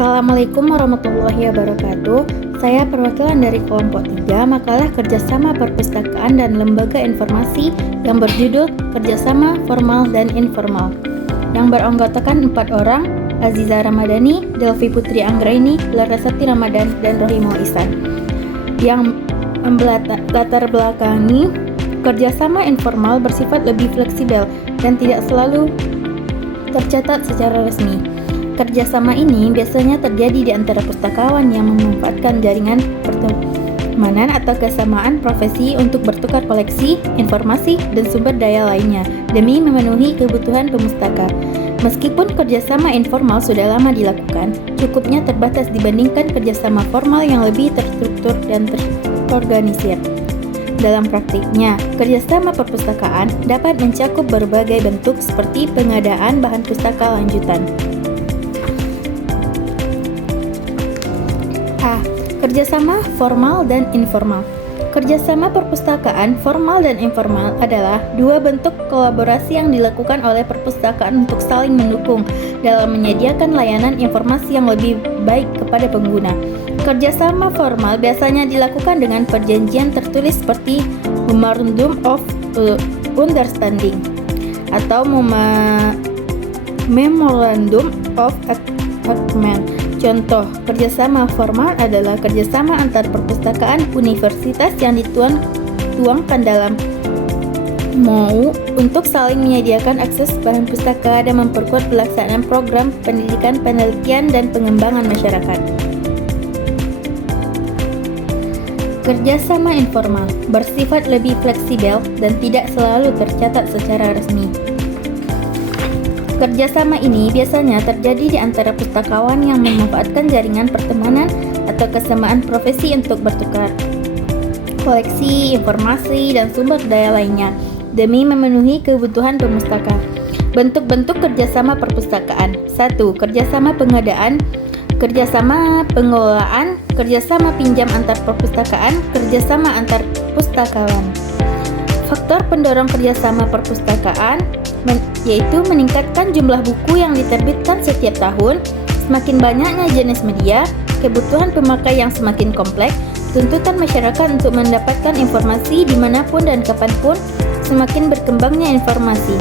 Assalamualaikum warahmatullahi wabarakatuh. Saya perwakilan dari kelompok 3 makalah kerjasama perpustakaan dan lembaga informasi yang berjudul Kerjasama Formal dan Informal, yang beranggotakan 4 orang: Aziza Ramadhani, Delvi Putri Anggraini, Larasati Ramadan, dan Rohimul Ihsan, yang latar belakangi kerjasama informal bersifat lebih fleksibel dan tidak selalu tercatat secara resmi. Kerjasama ini biasanya terjadi di antara pustakawan yang memanfaatkan jaringan pertemanan atau kesamaan profesi untuk bertukar koleksi, informasi, dan sumber daya lainnya demi memenuhi kebutuhan pemustaka. Meskipun kerjasama informal sudah lama dilakukan, cukupnya terbatas dibandingkan kerjasama formal yang lebih terstruktur dan terorganisir. Dalam praktiknya, kerjasama perpustakaan dapat mencakup berbagai bentuk seperti pengadaan bahan pustaka lanjutan. Kerjasama formal dan informal. Kerjasama perpustakaan formal dan informal adalah dua bentuk kolaborasi yang dilakukan oleh perpustakaan untuk saling mendukung dalam menyediakan layanan informasi yang lebih baik kepada pengguna. Kerjasama formal biasanya dilakukan dengan perjanjian tertulis seperti Memorandum of Understanding atau Memorandum of Agreement. Contoh kerjasama formal adalah kerjasama antar perpustakaan universitas yang dituangkan dalam MOU untuk saling menyediakan akses bahan pustaka dan memperkuat pelaksanaan program pendidikan, penelitian, dan pengembangan masyarakat. Kerjasama informal bersifat lebih fleksibel dan tidak selalu tercatat secara resmi. Kerjasama ini biasanya terjadi di antara pustakawan yang memanfaatkan jaringan pertemanan atau kesamaan profesi untuk bertukar koleksi, informasi, dan sumber daya lainnya demi memenuhi kebutuhan pemustaka. Bentuk-bentuk kerjasama perpustakaan: 1. Kerjasama pengadaan, kerjasama pengelolaan, kerjasama pinjam antar perpustakaan, kerjasama antar pustakawan. Faktor pendorong kerjasama perpustakaan yaitu meningkatkan jumlah buku yang diterbitkan setiap tahun, semakin banyaknya jenis media, kebutuhan pemakai yang semakin kompleks, tuntutan masyarakat untuk mendapatkan informasi dimanapun dan kapanpun, semakin berkembangnya informasi.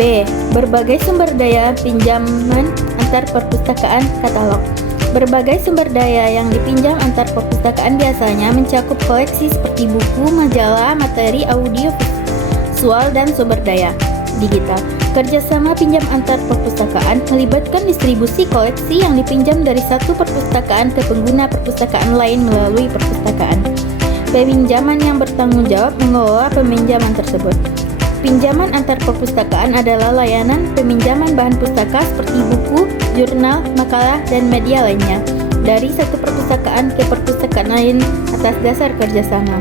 B. Berbagai sumber daya pinjaman antar perpustakaan katalog. Berbagai sumber daya yang dipinjam antar perpustakaan biasanya mencakup koleksi seperti buku, majalah, materi audio, visual, dan sumber daya digital. Kerjasama pinjam antar perpustakaan melibatkan distribusi koleksi yang dipinjam dari satu perpustakaan ke pengguna perpustakaan lain melalui perpustakaan. Peminjaman yang bertanggung jawab mengelola peminjaman tersebut. Pinjaman antar perpustakaan adalah layanan peminjaman bahan pustaka seperti buku, jurnal, makalah, dan media lainnya dari satu perpustakaan ke perpustakaan lain atas dasar kerjasama.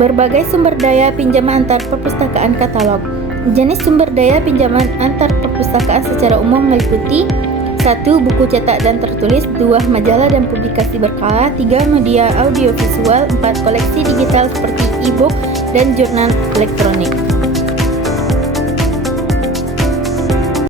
Berbagai sumber daya pinjaman antar perpustakaan katalog. Jenis sumber daya pinjaman antar perpustakaan secara umum meliputi: 1. Buku cetak dan tertulis, 2. Majalah dan publikasi berkala, 3. Media audiovisual, 4. Koleksi digital seperti e-book dan jurnal elektronik.